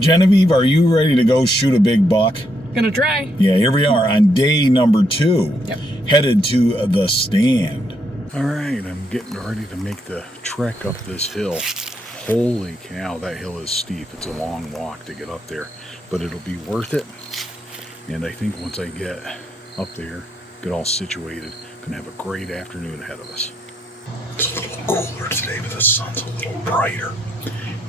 Genevieve, are you ready to go shoot a big buck? Gonna try. Yeah, here we are on day number 2. Yep. Headed to the stand. All right, I'm getting ready to make the trek up this hill. Holy cow, that hill is steep. It's a long walk to get up there, but it'll be worth it. And I think once I get up there, get all situated, gonna have a great afternoon ahead of us. It's a little cooler today, but the sun's a little brighter.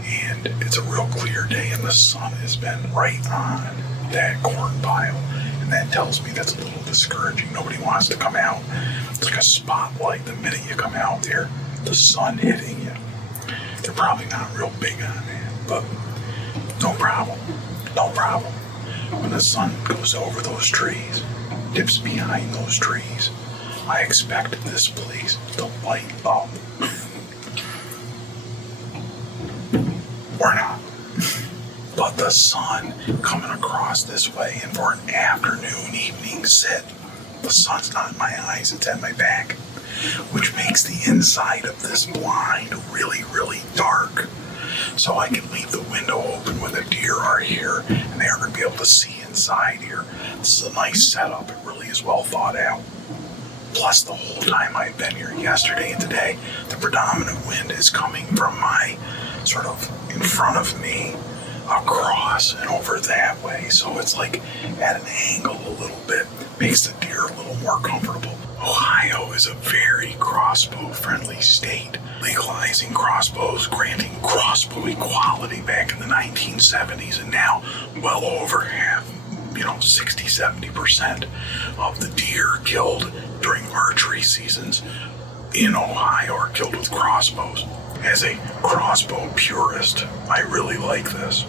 And it's a real clear day, and the sun has been right on that corn pile. And that tells me that's a little discouraging. Nobody wants to come out. It's like a spotlight the minute you come out there. The sun hitting you. They're probably not real big on that, but no problem. No problem. When the sun goes over those trees, dips behind those trees, I expect this place to light up. Or not. But the sun coming across this way, and for an afternoon, evening sit, the sun's not in my eyes, it's at my back, which makes the inside of this blind really, really dark. So I can leave the window open when the deer are here, and they are going to be able to see inside here. This is a nice setup. It really is well thought out. Plus, the whole time I've been here, yesterday and today, the predominant wind is coming from my sort of in front of me, across and over that way. So it's like at an angle a little bit, makes the deer a little more comfortable. Ohio is a very crossbow-friendly state, legalizing crossbows, granting crossbow equality back in the 1970s, and now well over half, 60-70% of the deer killed during archery seasons in Ohio are killed with crossbows. As a crossbow purist, I really like this.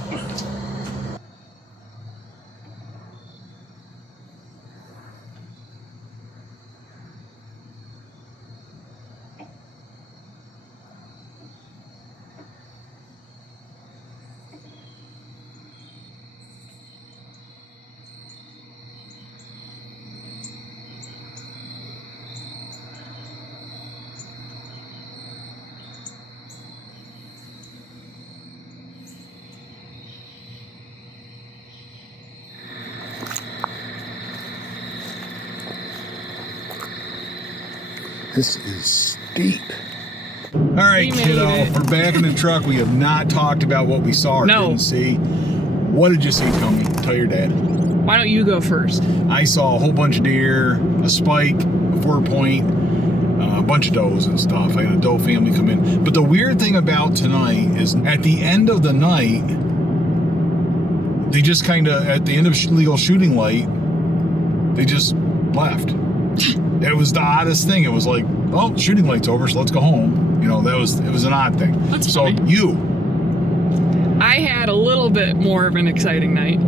This is steep. All right, kiddo, we're back in the truck. We have not talked about what we saw or didn't see. What did you see, Tony? Tell your dad. Why don't you go first? I saw a whole bunch of deer, a spike, a 4-point, a bunch of does and stuff. I had a doe family come in. But the weird thing about tonight is at the end of the night, they just kind of, at the end of legal shooting light, they just left. It was the oddest thing. It was like, oh, shooting light's over, so let's go home. It was an odd thing. That's so funny. I had a little bit more of an exciting night.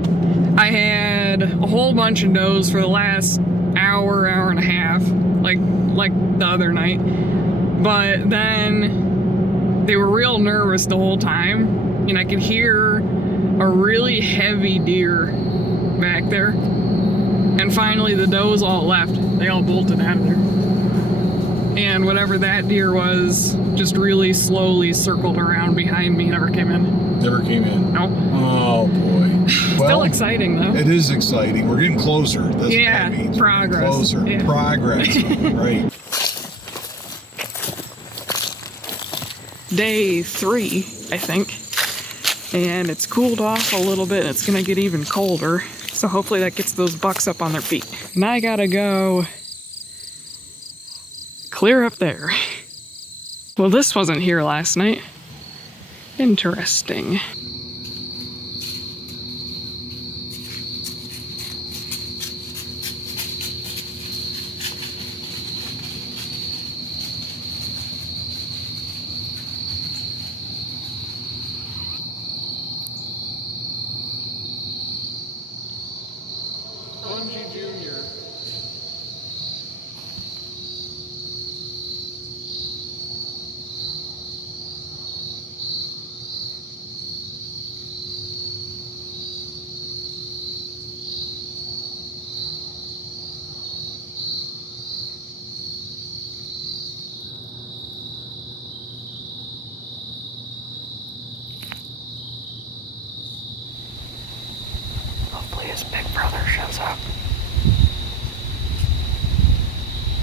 I had a whole bunch of does for the last hour and a half, like the other night. But then they were real nervous the whole time, and I could hear a really heavy deer back there. And finally the does all left. They all bolted out of there. And whatever that deer was just really slowly circled around behind me, never came in. Never came in? Nope. Oh boy. Still exciting though. It is exciting. We're getting closer. That's what that means. Progress. Closer. Yeah. Progress. Right. Day 3, I think. And it's cooled off a little bit. It's gonna get even colder. So hopefully that gets those bucks up on their feet. And I gotta go clear up there. Well, this wasn't here last night. Interesting. Bunjie Jr. his big brother shows up.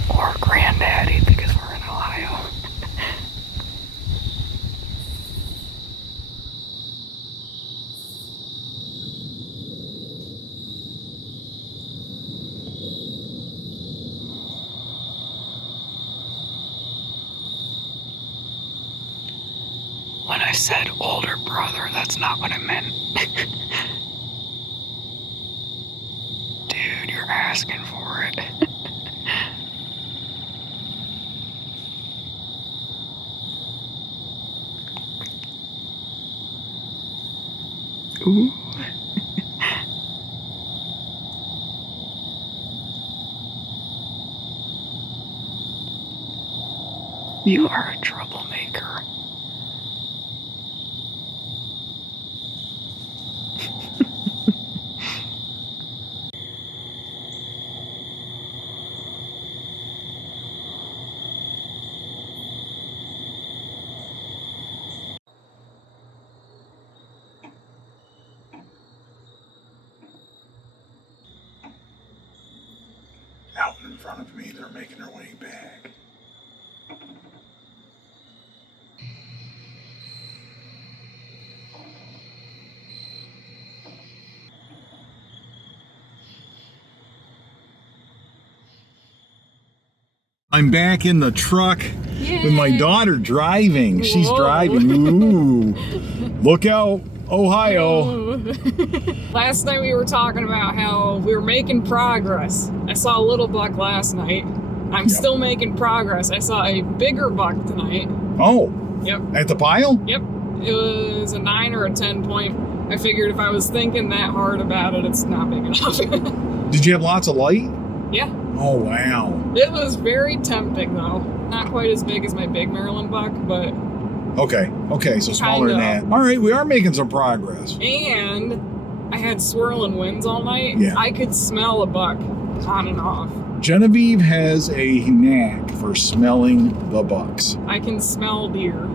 Or granddaddy, because we're in Ohio. When I said older brother, that's not what I meant. Dude, you're asking for it. Ooh. You are a troublemaker. Out in front of me, they're making their way back. I'm back in the truck with my daughter driving. She's Whoa. driving. Ooh. Look out, Ohio. Last night we were talking about how we were making progress. I saw a little buck last night. I'm still making progress. I saw a bigger buck tonight. Oh. Yep. At the pile? Yep. It was a 9 or a 10 point. I figured if I was thinking that hard about it, it's not big enough. Did you have lots of light? Yeah. Oh, wow. It was very tempting though. Not quite as big as my big Maryland buck, but Okay, so smaller than that. All right, we are making some progress. and I had swirling winds all night. Yeah. I could smell a buck on and off. Genevieve has a knack for smelling the bucks. I can smell deer.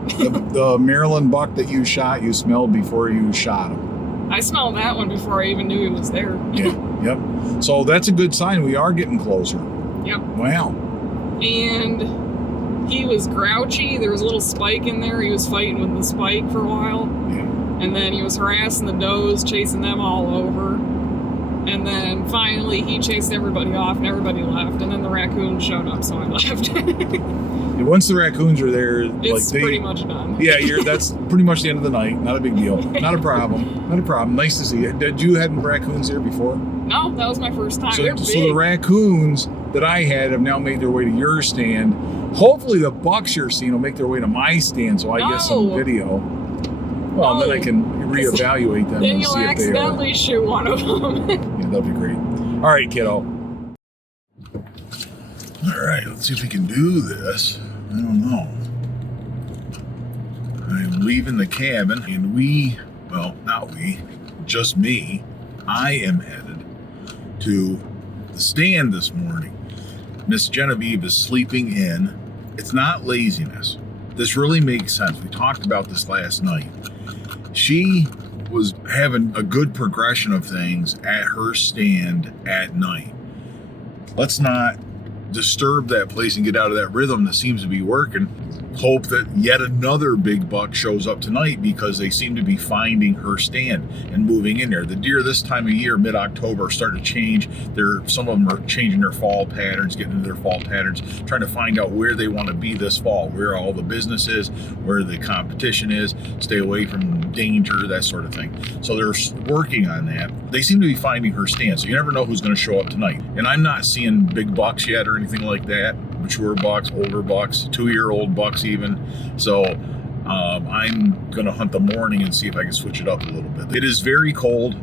The Maryland buck that you shot, you smelled before you shot him. I smelled that one before I even knew he was there. Yeah, yep. So that's a good sign. We are getting closer. Yep. Wow. And he was grouchy. There was a little spike in there. He was fighting with the spike for a while. Yeah. And then he was harassing the does, chasing them all over. And then finally he chased everybody off and everybody left. And then the raccoons showed up, so I left. And once the raccoons are there, It's pretty much done. Yeah, that's pretty much the end of the night. Not a big deal. Not a problem. Not a problem. Nice to see you. Did you have raccoons there before? No, that was my first time. They're So big. the raccoons that I had have now made their way to your stand. Hopefully the bucks you're seeing will make their way to my stand so I get some No. video. Well, then I can reevaluate them Then and you'll see if they are. accidentally shoot one of them. Yeah, that'd be great. All right, kiddo. All right, let's see if we can do this. I don't know. I'm leaving the cabin, and just me, I am headed to the stand this morning. Miss Genevieve is sleeping in. It's not laziness. This really makes sense. We talked about this last night. She was having a good progression of things at her stand at night. Let's not disturb that place and get out of that rhythm that seems to be working. Hope that yet another big buck shows up tonight, because they seem to be finding her stand and moving in there. The deer this time of year, mid-October, are starting to change. Some of them are changing their fall patterns, getting into their fall patterns, trying to find out where they want to be this fall, where all the business is, where the competition is, stay away from danger, that sort of thing. So they're working on that. They seem to be finding her stand, so you never know who's going to show up tonight. And I'm not seeing big bucks yet or anything like that. Mature bucks, older bucks, 2-year-old bucks even. So I'm gonna hunt the morning and see if I can switch it up a little bit. It is very cold.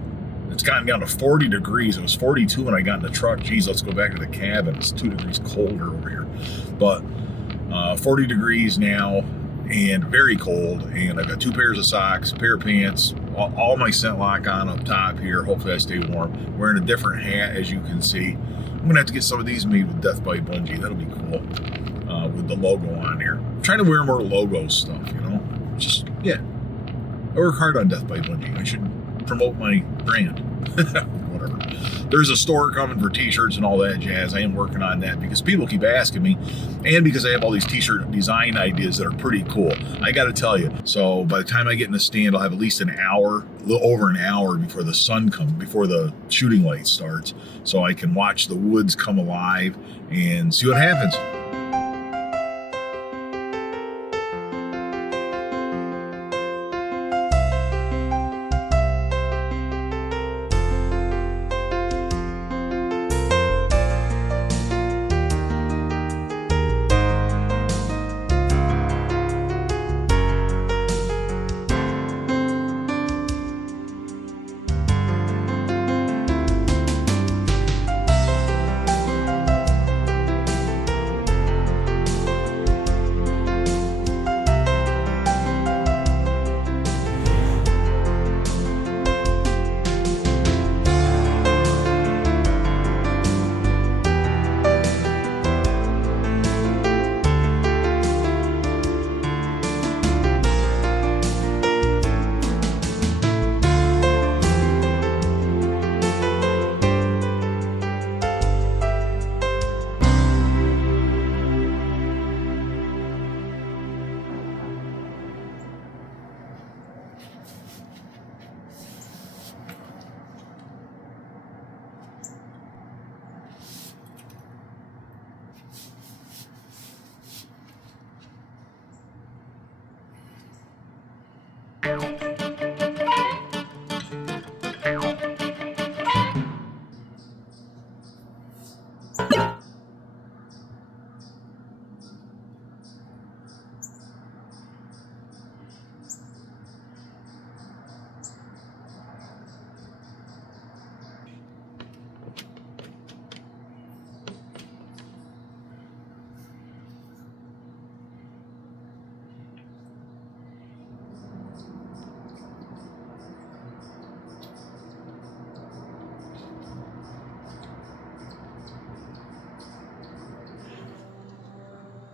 It's gotten down to 40 degrees. It was 42 when I got in the truck. Geez, let's go back to the cabin. It's 2 degrees colder over here. But 40 degrees now and very cold. And I've got 2 pairs of socks, a pair of pants, all my scent lock on up top here. Hopefully I stay warm. Wearing a different hat, as you can see. I'm gonna have to get some of these made with Death by Bunjie. That'll be cool, with the logo on here. I'm trying to wear more logo stuff, I work hard on Death by Bunjie. I should promote my brand. Whatever. whatever. There's a store coming for t-shirts and all that jazz. I am working on that because people keep asking me, and because I have all these t-shirt design ideas that are pretty cool. I got to tell you, so by the time I get in the stand, I'll have at least an hour, a little over an hour before the sun comes, before the shooting light starts, so I can watch the woods come alive and see what happens.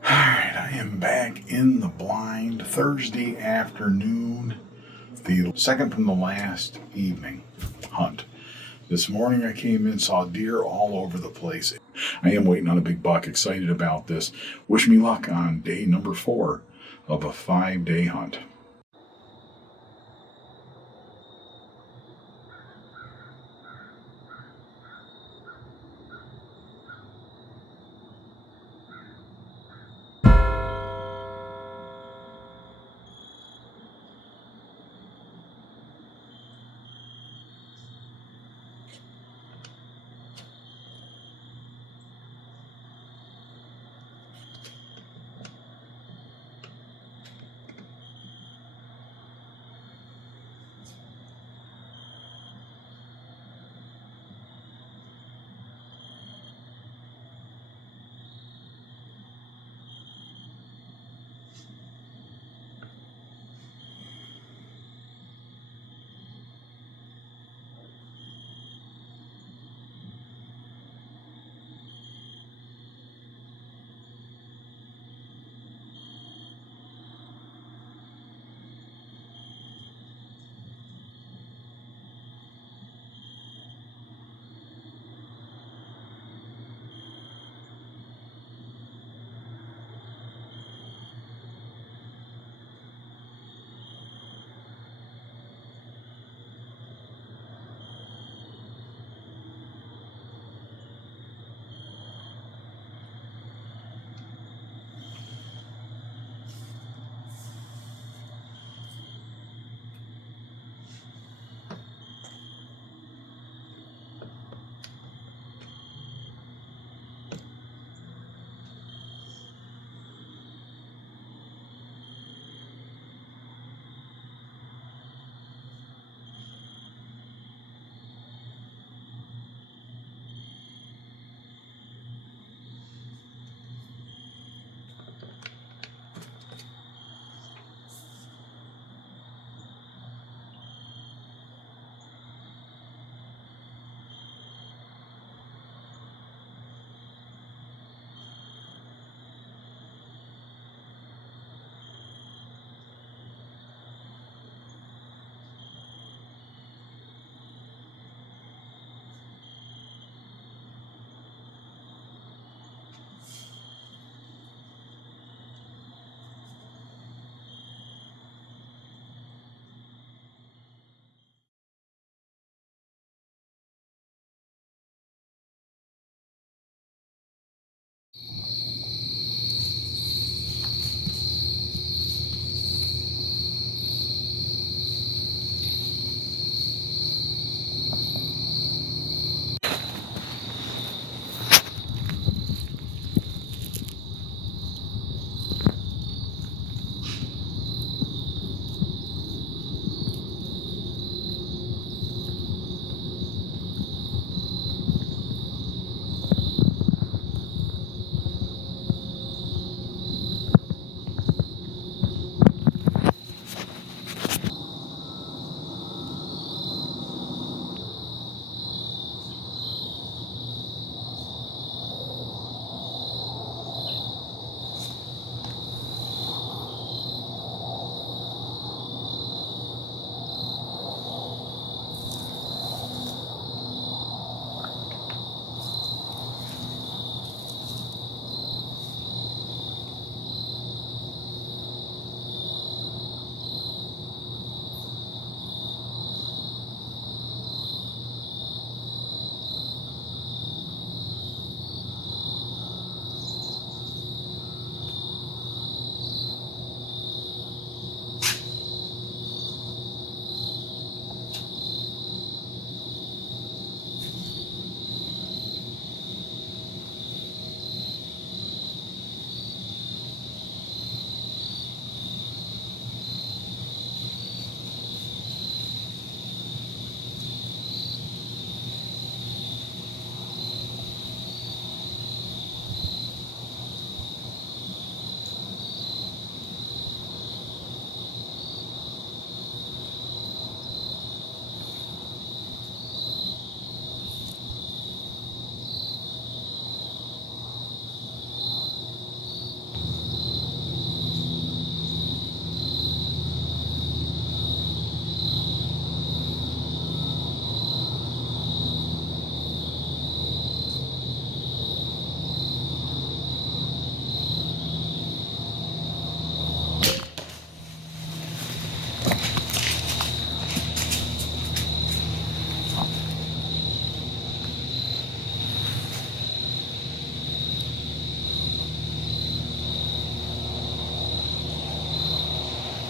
I am back in the blind Thursday afternoon, the second from the last evening hunt. This morning I came in, saw deer all over the place. I am waiting on a big buck, excited about this. Wish me luck on day number 4 of a 5-day hunt.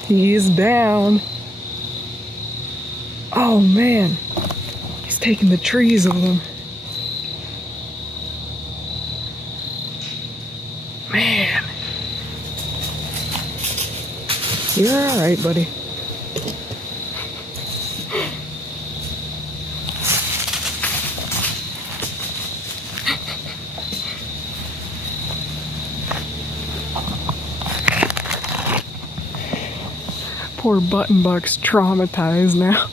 He's down. Oh man, he's taking the trees with him. Man. You're all right, buddy. Poor Button Buck's traumatized now.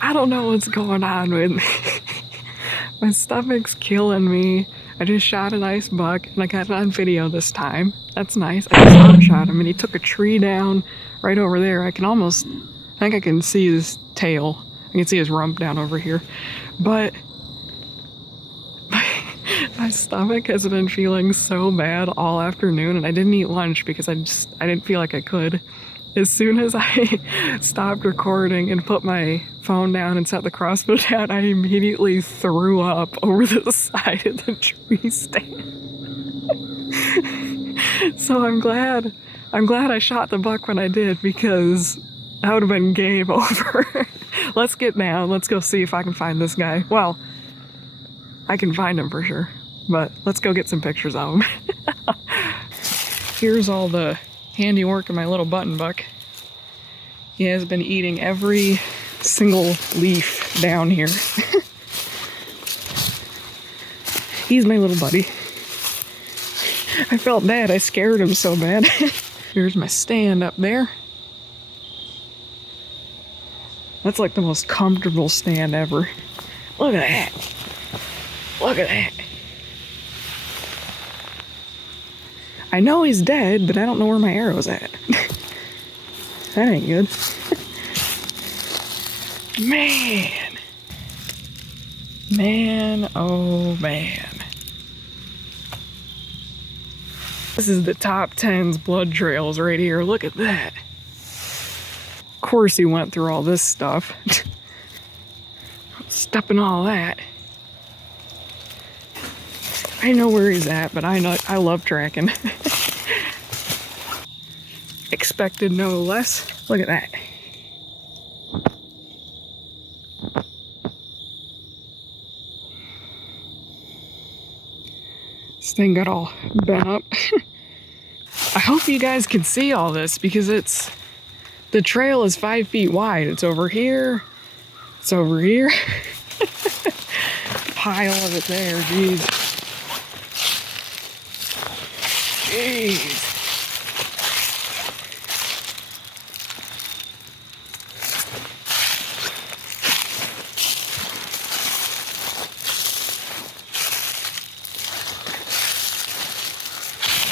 I don't know what's going on with me. My stomach's killing me. I just shot a nice buck and I got it on video this time. That's nice. I just one-shot him and he took a tree down right over there. I think I can see his tail. I can see his rump down over here. But my stomach has been feeling so bad all afternoon, and I didn't eat lunch because I didn't feel like I could. As soon as I stopped recording and put my phone down and set the crossbow down, I immediately threw up over the side of the tree stand. So I'm glad I shot the buck when I did, because that would have been game over. Let's get down. Let's go see if I can find this guy. Well, I can find him for sure, but let's go get some pictures of him. Here's all the handiwork of my little button buck. He has been eating every single leaf down here. He's my little buddy. I felt bad, I scared him so bad. Here's my stand up there. That's like the most comfortable stand ever. Look at that. Look at that. I know he's dead, but I don't know where my arrow's at. That ain't good. Man. Man, oh man. This is the top 10's blood trails right here. Look at that. Of course he went through all this stuff. Stepping all that. I know where he's at, but I love tracking. Expected no less. Look at that. This thing got all bent up. I hope you guys can see all this, because the trail is 5 feet wide. It's over here. It's over here. Pile of it there, geez. Jeez.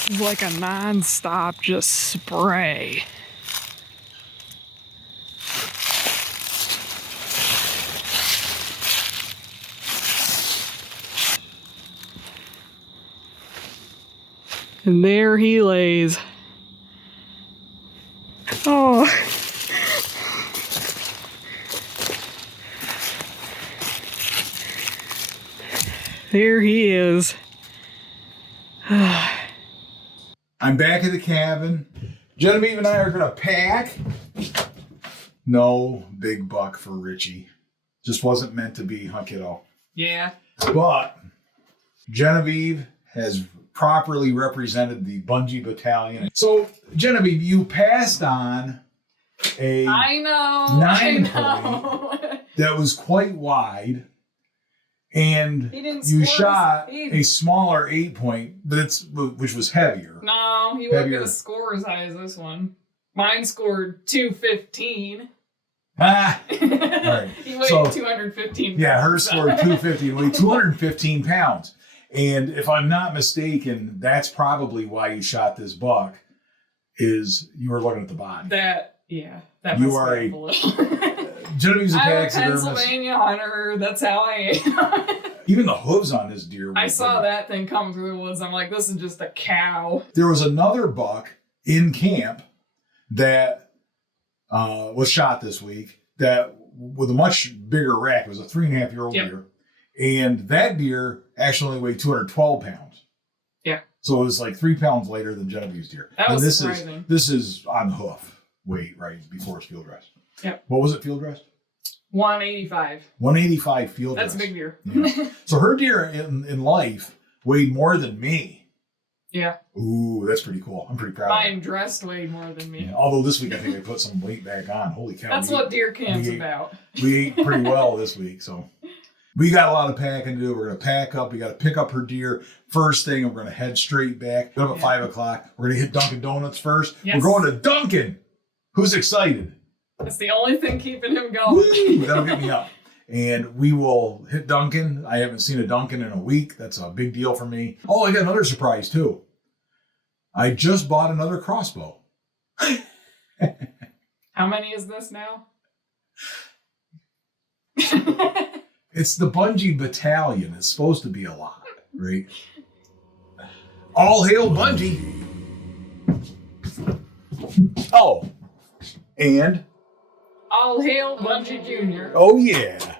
This is like a non-stop just spray. And there he lays. Oh. There he is. I'm back at the cabin. Genevieve and I are gonna pack. No big buck for Richie. Just wasn't meant to be, huh, kiddo? Yeah. But Genevieve has properly represented the Bunjie Battalion. So, Genevieve, you passed on a 9-point that was quite wide, and you shot a smaller 8-point, which was heavier. No, he wasn't going to score as high as this one. Mine scored 215. Ah! All right. He weighed 215 pounds. Yeah, hers scored 250 and weighed 215 pounds. And if I'm not mistaken, that's probably why you shot this buck, is you were looking at the body. That you must are be a little. Genevieve's a I'm a taxidermist. Pennsylvania hunter. That's how I am. Even the hooves on this deer. I saw that thing come through the woods. I'm like, this is just a cow. There was another buck in camp that was shot this week that with a much bigger rack. It was a 3.5-year-old deer. And that deer actually only weighed 212 pounds. Yeah. So it was like 3 pounds lighter than Genevieve's deer. That was surprising. This is on hoof weight, right, before it's field dressed. Yep. What was it field dressed? 185. 185 field dressed. That's a big deer. Yeah. So her deer in life weighed more than me. Yeah. Ooh, that's pretty cool. I'm pretty proud of Mine it. dressed way more than me. Yeah, although this week I think I put some weight back on. Holy cow. That's what deer camp's about. We ate pretty well this week, so we got a lot of packing to do. We're going to pack up. We got to pick up her deer first thing, and we're going to head straight back. Get up at 5 o'clock. We're going to hit Dunkin' Donuts first. Yes. We're going to Dunkin'. Who's excited? That's the only thing keeping him going. Woo, that'll get me up. And we will hit Dunkin'. I haven't seen a Dunkin' in a week. That's a big deal for me. Oh, I got another surprise, too. I just bought another crossbow. How many is this now? It's the Bunjie Battalion. It's supposed to be a lot, right? All hail Bunjie. Oh, and? All hail Bunjie Jr. Oh, yeah.